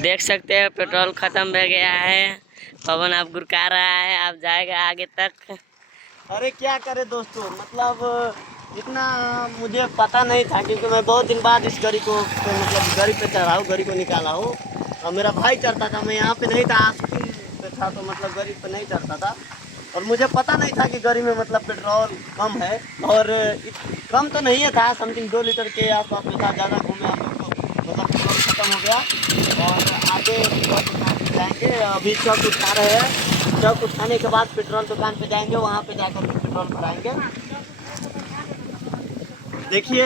देख सकते हैं पेट्रोल खत्म हो गया है। पवन आप गुरका रहा है, आप जाएगा आगे तक। अरे क्या करे दोस्तों, मतलब इतना मुझे पता नहीं था क्योंकि मैं बहुत दिन बाद इस गाड़ी को मतलब गाड़ी पे चढ़ा हूँ, गाड़ी को निकाला हूँ। और मेरा भाई चढ़ता था, मैं यहाँ पे नहीं था, शूटिंग पे था, तो मतलब गाड़ी पे नहीं चढ़ता था। और मुझे पता नहीं था कि गाड़ी में मतलब पेट्रोल कम है। और कम तो नहीं है था, समथिंग 2 लीटर के आसपास में था। ज़्यादा घूमे हम लोग तो मतलब पेट्रोल ख़त्म हो गया। और आगे जाएंगे, अभी ट्रक उठा रहे हैं। ट्रक उठाने के बाद पेट्रोल दुकान पे जाएंगे, वहाँ पे जाकर के पेट्रोल भराएंगे। देखिए,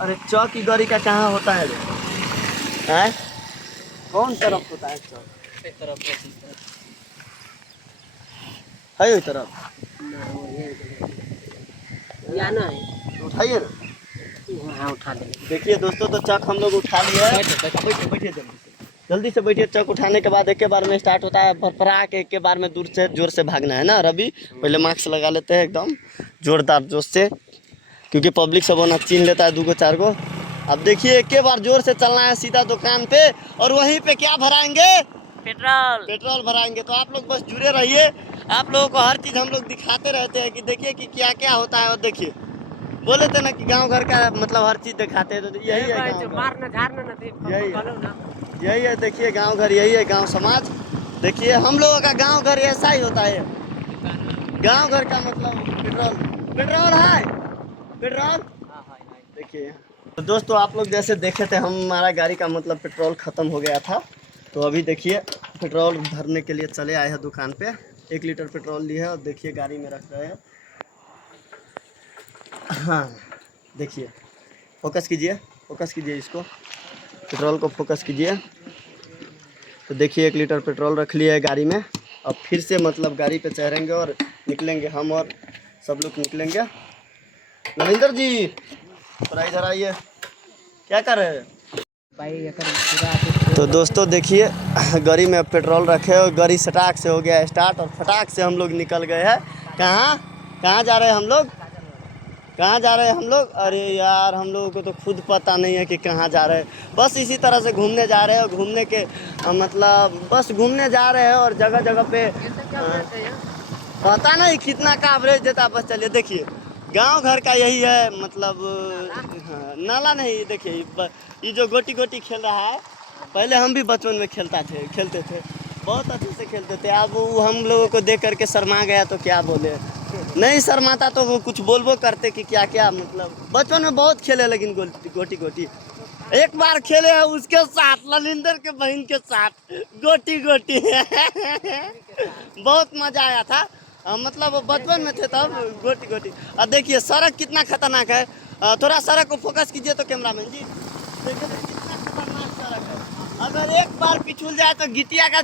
अरे चौक की गाड़ी का कहाँ होता है? हैं? कौन तरफ होता है चौक? एक तरफ है उस तरफ? जाना है तो उठाइए ना। हाँ उठा ले। देखिए दोस्तों, तो चौक हम लोग उठा लिए हैं। बैठिए जल्दी से बैठिए। चौक उठाने के बाद एक के बार में स्टार्ट होता है, फरफरा के एक के बार में दूर से जोर से भागना है ना रवि। पहले मास्क लगा लेते हैं एकदम जोरदार जोश से, क्योंकि पब्लिक सब ना छीन लेता है 2 को 4 को। अब देखिए एक के बार जोर से चलना है सीधा दुकान पे, और वहीं पे क्या भराएंगे? पेट्रोल भराएंगे। तो आप लोग बस जुड़े रहिए, आप लोगों को हर चीज़ हम लोग दिखाते रहते हैं कि देखिए कि क्या क्या होता है। और देखिए बोले थे ना कि गांव घर का मतलब हर चीज़ दिखाते हैं, तो यही है यही है। देखिए गांव घर यही है, गांव समाज। देखिए हम लोगों का गांव घर ऐसा ही होता है। गांव घर का मतलब पेट्रोल है, पेट्रोल देखिए। तो दोस्तों आप लोग जैसे देखे थे, हमारा गाड़ी का मतलब पेट्रोल ख़त्म हो गया था। तो अभी देखिए पेट्रोल भरने के लिए चले आए हैं दुकान पे। 1 लीटर पेट्रोल लिए है और देखिए गाड़ी में रख रहे हैं। हाँ देखिए, फोकस कीजिए इसको, पेट्रोल को फोकस कीजिए। तो देखिए 1 लीटर पेट्रोल रख लिया है गाड़ी में। अब फिर से मतलब गाड़ी पे चढ़ेंगे और निकलेंगे, हम और सब लोग निकलेंगे। नरेंद्र जी थोड़ा इधर आइए, क्या कर रहे हैं? तो दोस्तों देखिए गाड़ी में पेट्रोल रखे और गाड़ी सटाक से हो गया स्टार्ट, और फटाक से हम लोग निकल गए हैं। कहाँ जा रहे हैं हम लोग? अरे यार हम लोगों को तो खुद पता नहीं है कि कहाँ जा रहे हैं। बस इसी तरह से घूमने जा रहे हैं, और घूमने के मतलब बस घूमने जा रहे हैं, और जगह जगह पे पता नहीं कितना का एवरेज देता। बस चलिए देखिए गांव घर का यही है मतलब। हाँ, नाला नहीं। देखिए ये जो गोटी खेल रहा है, पहले हम भी बचपन में खेलते थे, बहुत अच्छे से खेलते थे। अब वो हम लोगों को देख करके शर्मा गया, तो क्या बोले। नहीं शर्माता तो वो कुछ बोलबो करते कि क्या क्या मतलब। बचपन में बहुत खेले, लेकिन गोटी एक बार खेले हैं उसके साथ, ललिंदर के बहन के साथ गोटी बहुत मजा आया था। मतलब बचपन में थे तब गोटी। और देखिए सड़क कितना खतरनाक है। थोड़ा सड़क को फोकस कीजिए तो कैमरामैन जी, देखिए कितना खतरनाक सड़क है। अगर एक बार पिछुल जाए तो गिटिया का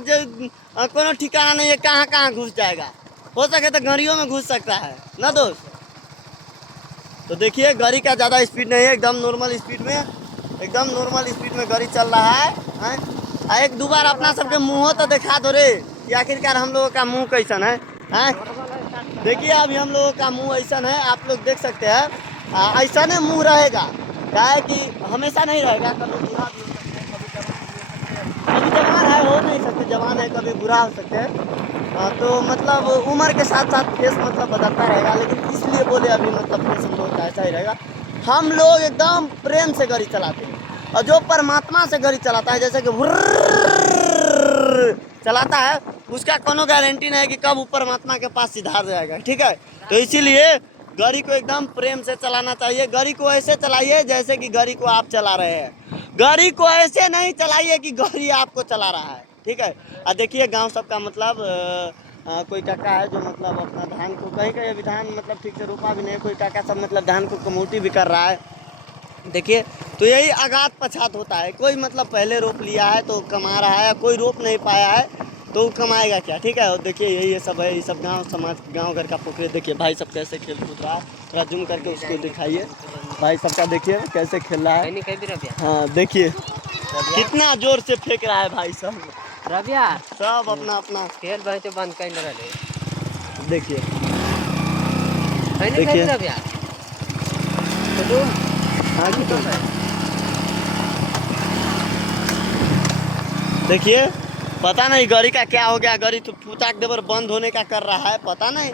कोनो ठिकाना नहीं है, कहाँ घुस जाएगा। हो सके तो गाड़ियों में घुस सकता है ना दोस्त। तो देखिए गाड़ी का ज़्यादा स्पीड नहीं है, एकदम नॉर्मल स्पीड में गाड़ी चल रहा है। एक दो बार अपना सबके मुँह तो दिखा दो रे कि आखिरकार हम लोगों का मुँह कैसन है। देखिए अभी हम लोगों का मुँह ऐसा है, आप लोग देख सकते हैं। ऐसा नहीं मुँह रहेगा, क्या है कि हमेशा नहीं रहेगा, कभी बुरा भी हो सकता है, कभी जवान है हो नहीं सकते, जवान है कभी बुरा हो सकते हैं। तो मतलब उम्र के साथ साथ फेस मतलब बदलता रहेगा, लेकिन इसलिए बोले अभी मतलब फेस हम लोग का ऐसा ही रहेगा। हम लोग एकदम प्रेम से गाड़ी चलाते हैं, और जो परमात्मा से गाड़ी चलाता है, जैसे कि चलाता है, उसका कोनो गारंटी नहीं है कि कब ऊपर परमात्मा के पास सिधार जाएगा। ठीक है, तो इसीलिए गाड़ी को एकदम प्रेम से चलाना चाहिए। गाड़ी को ऐसे चलाइए जैसे कि गाड़ी को आप चला रहे हैं, गाड़ी को ऐसे नहीं चलाइए कि गाड़ी आपको चला रहा है। ठीक है। और देखिए गांव सबका मतलब कोई काका है जो मतलब अपना धान को कहीं अभी धान मतलब ठीक से रोपा भी नहीं, कोई काका सब मतलब धान को कमौटी भी कर रहा है। देखिए तो यही आगात पछात होता है, कोई मतलब पहले रोप लिया है तो कमा रहा है, कोई रोप नहीं पाया है तो वो कमाएगा क्या। ठीक है, और देखिए यही ये सब है, ये सब गांव समाज गांव घर का पोखरे। देखिए भाई सब कैसे खेल कूद रहा है, थोड़ा जूम करके उसको दिखाइए भाई सबका, देखिए कैसे खेल रहा है। हाँ देखिए कितना जोर से फेंक रहा है भाई सब सब अपना खेल तो बंद कर रहे। देखिए देखिए पता नहीं गाड़ी का क्या हो गया, गाड़ी तो फूटाक देवर बंद होने का कर रहा है, पता नहीं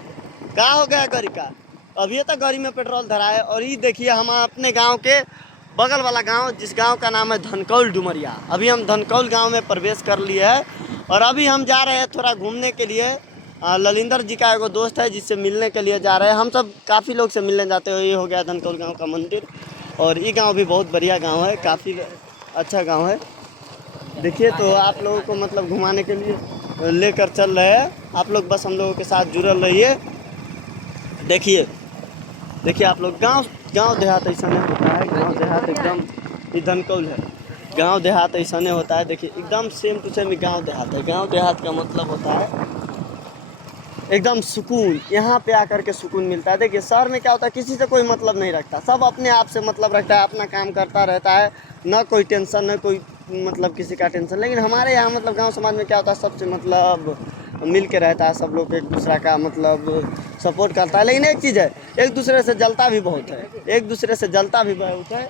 क्या हो गया गाड़ी का। अभी तक गाड़ी में पेट्रोल धरा है। और ये देखिए हम अपने गांव के बगल वाला गांव, जिस गांव का नाम है धनकौल डुमरिया। अभी हम धनकौल गांव में प्रवेश कर लिए हैं और अभी हम जा रहे हैं थोड़ा घूमने के लिए। ललिंदर जी का एगो दोस्त है जिससे मिलने के लिए जा रहे हैं। हम सब काफ़ी लोग से मिलने जाते हो। ये हो गया धनकौल गाँव का मंदिर और ये गाँव भी बहुत बढ़िया गाँव है, काफ़ी अच्छा गाँव है। देखिए तो आप लोगों को मतलब घुमाने के लिए लेकर चल रहे हैं। आप लोग बस हम लोगों के साथ जुड़ल रहिए। देखिए देखिए आप लोग गांव देहात ऐसा नहीं होता है। गांव देहात एकदम, ये धनकौल है, गांव देहात ऐसा नहीं होता है। देखिए एकदम सेम टू सेम गांव देहात है। गांव देहात का मतलब होता है एकदम सुकून। यहाँ पे आकर के सुकून मिलता है। देखिए शहर में क्या होता है, किसी से कोई मतलब नहीं रखता, सब अपने आप से मतलब रखता है, अपना काम करता रहता है, ना कोई टेंशन, ना कोई मतलब किसी का टेंशन। लेकिन हमारे यहाँ मतलब गांव समाज में क्या होता है, सबसे मतलब मिल के रहता है, सब लोग एक दूसरा का मतलब सपोर्ट करता है। लेकिन एक चीज़ है, एक दूसरे से जलता भी बहुत है, एक दूसरे से जलता भी बहुत है,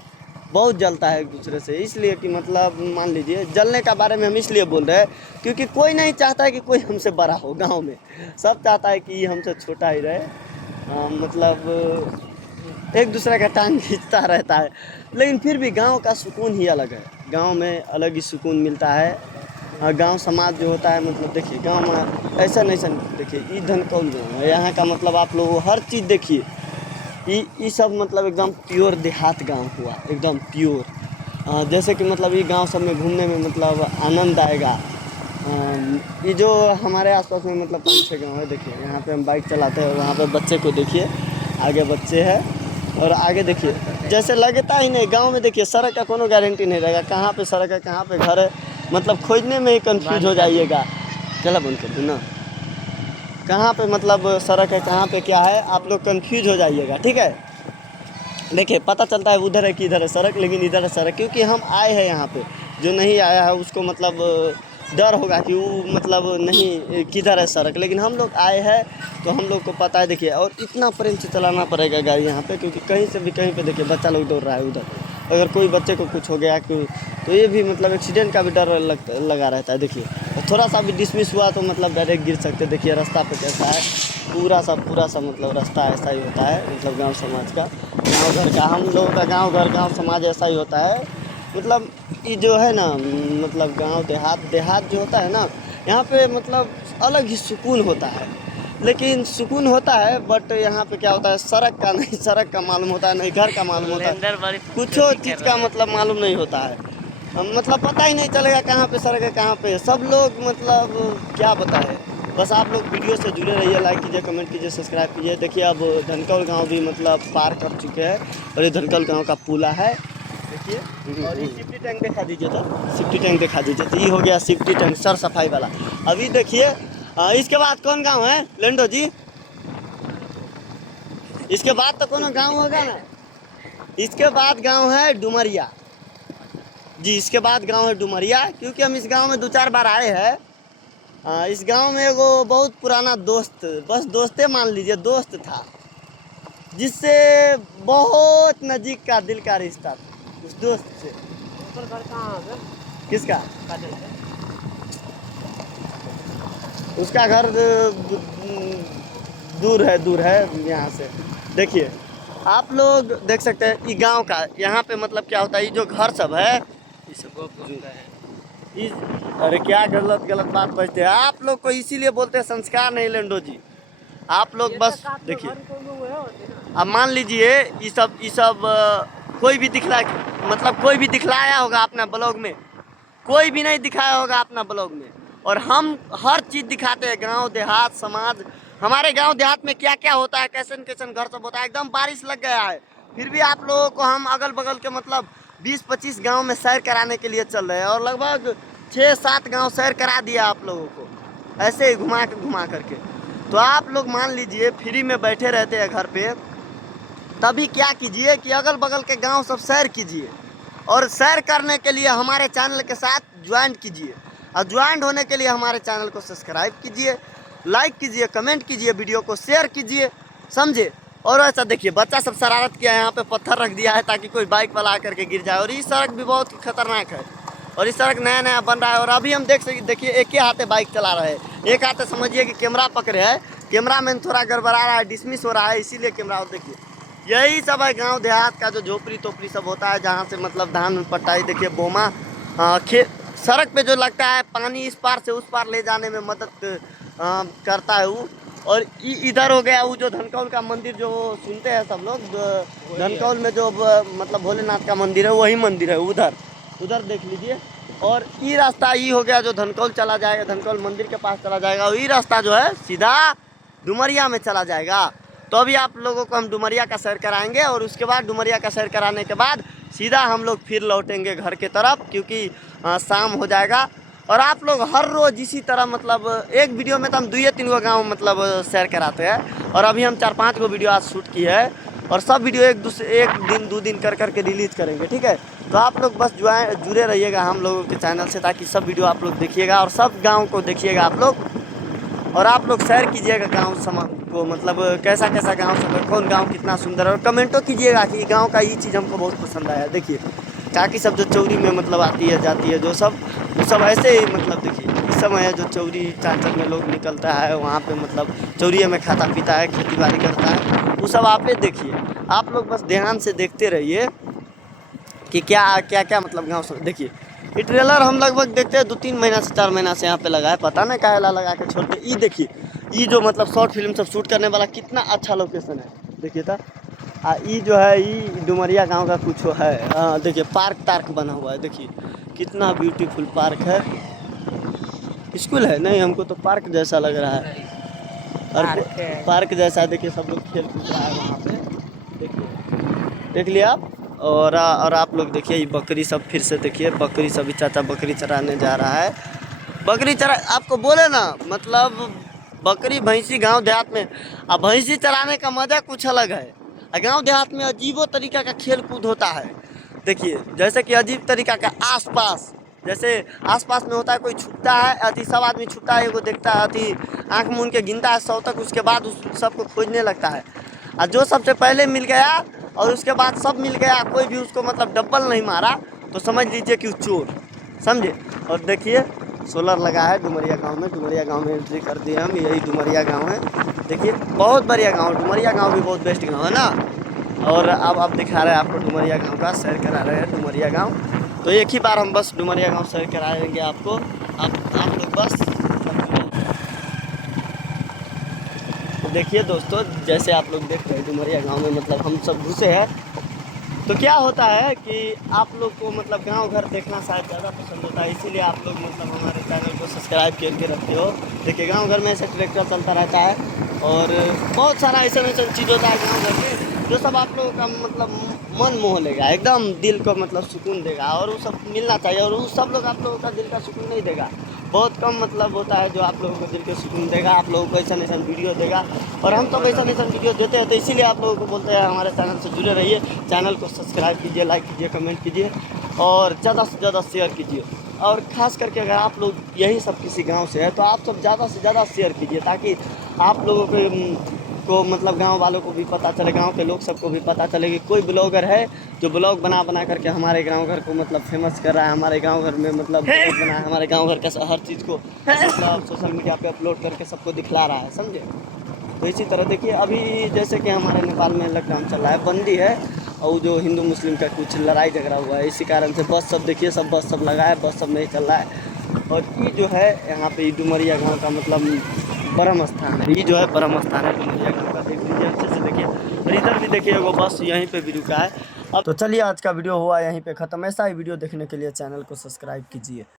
बहुत जलता है एक दूसरे से। इसलिए कि मतलब मान लीजिए जलने का बारे में हम इसलिए बोल रहे हैं क्योंकि कोई नहीं चाहता है कि कोई हमसे बड़ा हो गांव में, सब चाहता है कि हमसे छोटा ही रहे। मतलब एक दूसरे का टांग खींचता रहता है। लेकिन फिर भी गांव का सुकून ही अलग है, गांव में अलग ही सुकून मिलता है। गांव समाज जो होता है, मतलब देखिए गांव में ऐसा नहीं देखिए ये धनकौल गाँव है, यहाँ का मतलब आप लोग हर चीज़ देखिए। ये सब मतलब एकदम प्योर देहात गांव हुआ, एकदम प्योर। जैसे कि मतलब ये गांव सब में घूमने में मतलब आनंद आएगा। ये जो हमारे आसपास में मतलब 5-6 गांव है। देखिए यहाँ पे हम बाइक चलाते हैं, वहाँ पे बच्चे को देखिए, आगे बच्चे हैं और आगे देखिए जैसे लगता ही नहीं। गांव में देखिए सड़क का कोनो गारंटी नहीं रहेगा, कहाँ पे सड़क है कहाँ पे घर है, मतलब खोजने में ही कंफ्यूज हो जाइएगा। चला बंद कर दो ना, कहाँ पे मतलब सड़क है कहाँ पे क्या है, आप लोग कंफ्यूज हो जाइएगा, ठीक है। देखिए पता चलता है उधर है कि इधर है सड़क, लेकिन इधर है सड़क, क्योंकि हम आए हैं यहाँ पे। जो नहीं आया है उसको मतलब डर होगा कि वो मतलब नहीं किधर है सड़क, लेकिन हम लोग आए हैं तो हम लोग को पता है। देखिए और इतना प्रेम से चलाना पड़ेगा गाड़ी यहाँ पे, क्योंकि कहीं से भी कहीं पे देखिए बच्चा लोग दौड़ रहा है उधर, अगर कोई बच्चे को कुछ हो गया तो ये भी मतलब एक्सीडेंट का भी डर लगा रहता है। देखिए थोड़ा सा भी डिसमिस हुआ तो मतलब डायरेक्ट गिर सकते। देखिए रास्ता पे कैसा है, पूरा सा मतलब रास्ता ऐसा ही होता है, मतलब गांव समाज का, गांव घर का, हम लोगों का गांव घर गांव समाज ऐसा ही होता है। मतलब ये जो है ना, मतलब गांव देहात जो होता है ना, यहाँ पे मतलब अलग ही सुकून होता है। लेकिन सुकून होता है बट यहाँ पे क्या होता है, सड़क का नहीं, सड़क का मालूम होता है, नहीं घर का मालूम होता है, कुछ चीज़ का मतलब मालूम नहीं होता है। मतलब पता ही नहीं चलेगा कहाँ पे सड़क है कहाँ पे। सब लोग मतलब क्या बताए, बस आप लोग वीडियो से जुड़े रहिए, लाइक कीजिए, कमेंट कीजिए, सब्सक्राइब कीजिए। देखिए अब धनकौल गांव भी मतलब पार कर चुके हैं और ये धनकौल गांव का पुला है, देखिए। और ये सेफ्टी टैंक दिखा दीजिए, तो सेफ्टी टैंक दिखा दीजिए। तो ये हो गया सेफ्टी टैंक, सर सफाई वाला। अभी देखिए इसके बाद कौन गाँव है लेंडो जी, इसके बाद तो कौन गाँव होगा ना, इसके बाद गाँव है डुमरिया जी, इसके बाद गांव है डुमरिया। क्योंकि हम इस गांव में 2-4 बार आए हैं। इस गांव में एगो बहुत पुराना दोस्त, बस दोस्ते मान लीजिए, दोस्त था जिससे बहुत नज़दीक का दिल का रिश्ता था उस दोस्त से। घर कहाँ है? किसका? उसका घर दूर है यहाँ से। देखिए आप लोग देख सकते हैं ये गांव का, यहाँ पे मतलब क्या होता है, ये जो घर सब है अरे क्या गलत बात बजते हैं आप लोग को, इसीलिए बोलते हैं संस्कार नहीं लेंडो जी। आप लोग बस देखिए, अब मान लीजिए ये सब कोई भी मतलब कोई भी दिखलाया होगा अपना ब्लॉग में, कोई भी नहीं दिखाया होगा अपना ब्लॉग में। और हम हर चीज़ दिखाते हैं, गांव देहात समाज, हमारे गांव देहात में क्या क्या होता है, कैसन कैसन घर सब होता है। एकदम बारिश लग गया है, फिर भी आप लोगों को हम अगल बगल के मतलब 20-25 गांव में सैर कराने के लिए चल रहे हैं, और लगभग 6-7 गांव सैर करा दिया आप लोगों को, ऐसे ही घुमा करके। तो आप लोग मान लीजिए फ्री में बैठे रहते हैं घर पे, तभी क्या कीजिए कि अगल बगल के गांव सब सैर कीजिए, और सैर करने के लिए हमारे चैनल के साथ ज्वाइन कीजिए, और ज्वाइन होने के लिए हमारे चैनल को सब्सक्राइब कीजिए, लाइक कीजिए, कमेंट कीजिए, वीडियो को शेयर कीजिए, समझे। और ऐसा देखिए बच्चा सब शरारत किया है, यहाँ पे पत्थर रख दिया है ताकि कोई बाइक वाला आकर के गिर जाए, और ये सड़क भी बहुत खतरनाक है। और इस सड़क नया नया बन रहा है। और अभी हम देखिए एक ही हाथे बाइक चला रहे हैं, एक हाथे समझिए कि कैमरा पकड़े है, कैमरा मैन थोड़ा गड़बड़ा रहा है, डिसमिस हो रहा है, इसीलिए कैमरा। और देखिए यही सब है गांव देहात का जो झोपड़ी तोपड़ी सब होता है, जहाँ से मतलब धान पटाई। देखिए बोमा सड़क पे जो लगता है पानी इस पार से उस पार ले जाने में मदद करता है वो। और इधर हो गया वो जो धनकौल का मंदिर जो सुनते हैं सब लोग, धनकौल में जो मतलब भोलेनाथ का मंदिर है, वही मंदिर है उधर देख लीजिए। और ये रास्ता ये हो गया जो धनकौल चला जाएगा, धनकौल मंदिर के पास चला जाएगा। और ये रास्ता जो है सीधा डुमरिया में चला जाएगा। तो अभी आप लोगों को हम डुमरिया का सैर कराएंगे, और उसके बाद डुमरिया का सैर कराने के बाद सीधा हम लोग फिर लौटेंगे घर के तरफ, क्योंकि शाम हो जाएगा। और आप लोग हर रोज़ इसी तरह मतलब एक वीडियो में तो हम 2-3 गो गाँव मतलब सैर कराते हैं। और अभी हम 4-5 गो वीडियो आज शूट की है, और सब वीडियो एक दिन 2 दिन करके रिलीज करेंगे, ठीक है। तो आप लोग बस जुड़े रहिएगा हम लोगों के चैनल से, ताकि सब वीडियो आप लोग देखिएगा और सब गाँव को देखिएगा आप लोग। और आप लोग शेयर कीजिएगा गांव समाज को, मतलब कैसा कैसा गांव सब है, कौन गांव कितना सुंदर है। और कमेंटो कीजिएगा कि गांव का ये चीज़ हमको बहुत पसंद आया। देखिए काकी सब जो चौरी में मतलब आती है जाती है, जो सब वो सब ऐसे ही मतलब देखिए इस समय है जो चौरी चांचल में लोग निकलता है, वहाँ पे मतलब चौरिये में खाता पीता है, खेती बाड़ी करता है, वो सब आप देखिए। आप लोग बस ध्यान से देखते रहिए कि क्या क्या मतलब गाँव सब। देखिए ये ट्रेलर हम लगभग देखते हैं 2-3 महीना से 4 महीना से यहाँ पे लगा है, पता नहीं काहेला लगा के छोड़ते। ये देखिए ये जो मतलब शॉर्ट फिल्म सब शूट करने वाला कितना अच्छा लोकेशन है, देखिए था। ये जो है ये डुमरिया गांव का कुछ है। देखिए पार्क बना हुआ है, देखिए कितना ब्यूटीफुल पार्क है। स्कूल है नहीं, हमको तो पार्क जैसा लग रहा है। और पार्क जैसा देखिए सब लोग खेल कूद रहा है वहाँ पे, देखिए देख लिया आप। और आप लोग देखिए ये बकरी सब, फिर से देखिए बकरी सभी चाचा बकरी चराने जा रहा है। बकरी चरा आपको बोले ना, मतलब बकरी भैंसी गांव देहात में, अब भैंसी चराने का मज़ा कुछ अलग है। गांव देहात में अजीबो तरीका का खेल कूद होता है। देखिए जैसे कि अजीब तरीका का आसपास, जैसे आसपास में होता है, कोई छुपता है अति, सब आदमी छुपता है, एगो देखता है अति, आँख मूंद के गिनता है 100 तक, उसके बाद उस सबको खोजने लगता है। और जो सबसे पहले मिल गया और उसके बाद सब मिल गया, कोई भी उसको मतलब डब्बल नहीं मारा, तो समझ लीजिए कि चोर, समझे। और देखिए सोलर लगा है डुमरिया गांव में, डुमरिया गांव में एंट्री कर दिए हम, यही डुमरिया गांव है। देखिए बहुत बढ़िया गांव, डुमरिया गांव भी बहुत बेस्ट गांव है ना। और अब आप दिखा रहे हैं आपको डुमरिया गांव का सैर करा रहे हैं डुमरिया गांव। तो एक ही बार हम बस डुमरिया गांव सैर कराएंगे आपको, आप लोग बस देखिए। दोस्तों जैसे आप लोग देख रहे हैं डुमरिया गांव में मतलब हम सब घुसे हैं, तो क्या होता है कि आप लोग को मतलब गांव घर देखना शायद ज़्यादा पसंद होता है, इसीलिए आप लोग मतलब हमारे चैनल को सब्सक्राइब करके रखते हो। देखिए गांव घर में ऐसे ट्रैक्टर चलता रहता है, और बहुत सारा ऐसा चीज़ होता है गांव घर में जो सब आप लोगों का मतलब मन मोह लेगा, एकदम दिल को मतलब सुकून देगा। और वो सब मिलना चाहिए, और वो सब लोग आप लोगों का दिल का सुकून नहीं देगा, बहुत कम मतलब होता है जो आप लोगों को दिल के सुकून देगा, आप लोगों को ऐसा वीडियो देगा। और हम तो ऐसा वीडियो देते हैं, तो इसीलिए आप लोगों को बोलते हैं हमारे चैनल से जुड़े रहिए, चैनल को सब्सक्राइब कीजिए, लाइक कीजिए, कमेंट कीजिए, और ज़्यादा से ज़्यादा शेयर कीजिए। और ख़ास करके अगर आप लोग यही सब किसी गांव से है, तो आप सब ज़्यादा से ज़्यादा शेयर कीजिए, ताकि आप लोगों को मतलब गांव वालों को भी पता चले, गांव के लोग सबको भी पता चले कि कोई ब्लॉगर है जो ब्लॉग बना करके हमारे गांव घर को मतलब फेमस कर रहा है, हमारे गांव घर में मतलब बना है, हमारे गांव घर का हर चीज़ को मतलब सोशल मीडिया पे अपलोड करके सबको दिखला रहा है, समझे। तो इसी तरह देखिए अभी जैसे कि हमारे नेपाल में लॉकडाउन चल रहा है, बंदी है, और जो हिंदू मुस्लिम का कुछ लड़ाई झगड़ा हुआ है, इसी कारण से बस सब देखिए सब बस सब लगा है, बस सब नहीं चल रहा है। और ये जो है यहाँ पे डुमरिया गाँव का मतलब ब्रह्म स्थान है, ये जो है ब्रह्म स्थान है डुमरिया गाँव का, देख लीजिए अच्छे से देखिए। और इधर भी देखिए वो बस यहीं पे भी रुका है। अब तो चलिए आज का वीडियो हुआ यहीं पे ख़त्म। ऐसा ही वीडियो देखने के लिए चैनल को सब्सक्राइब कीजिए।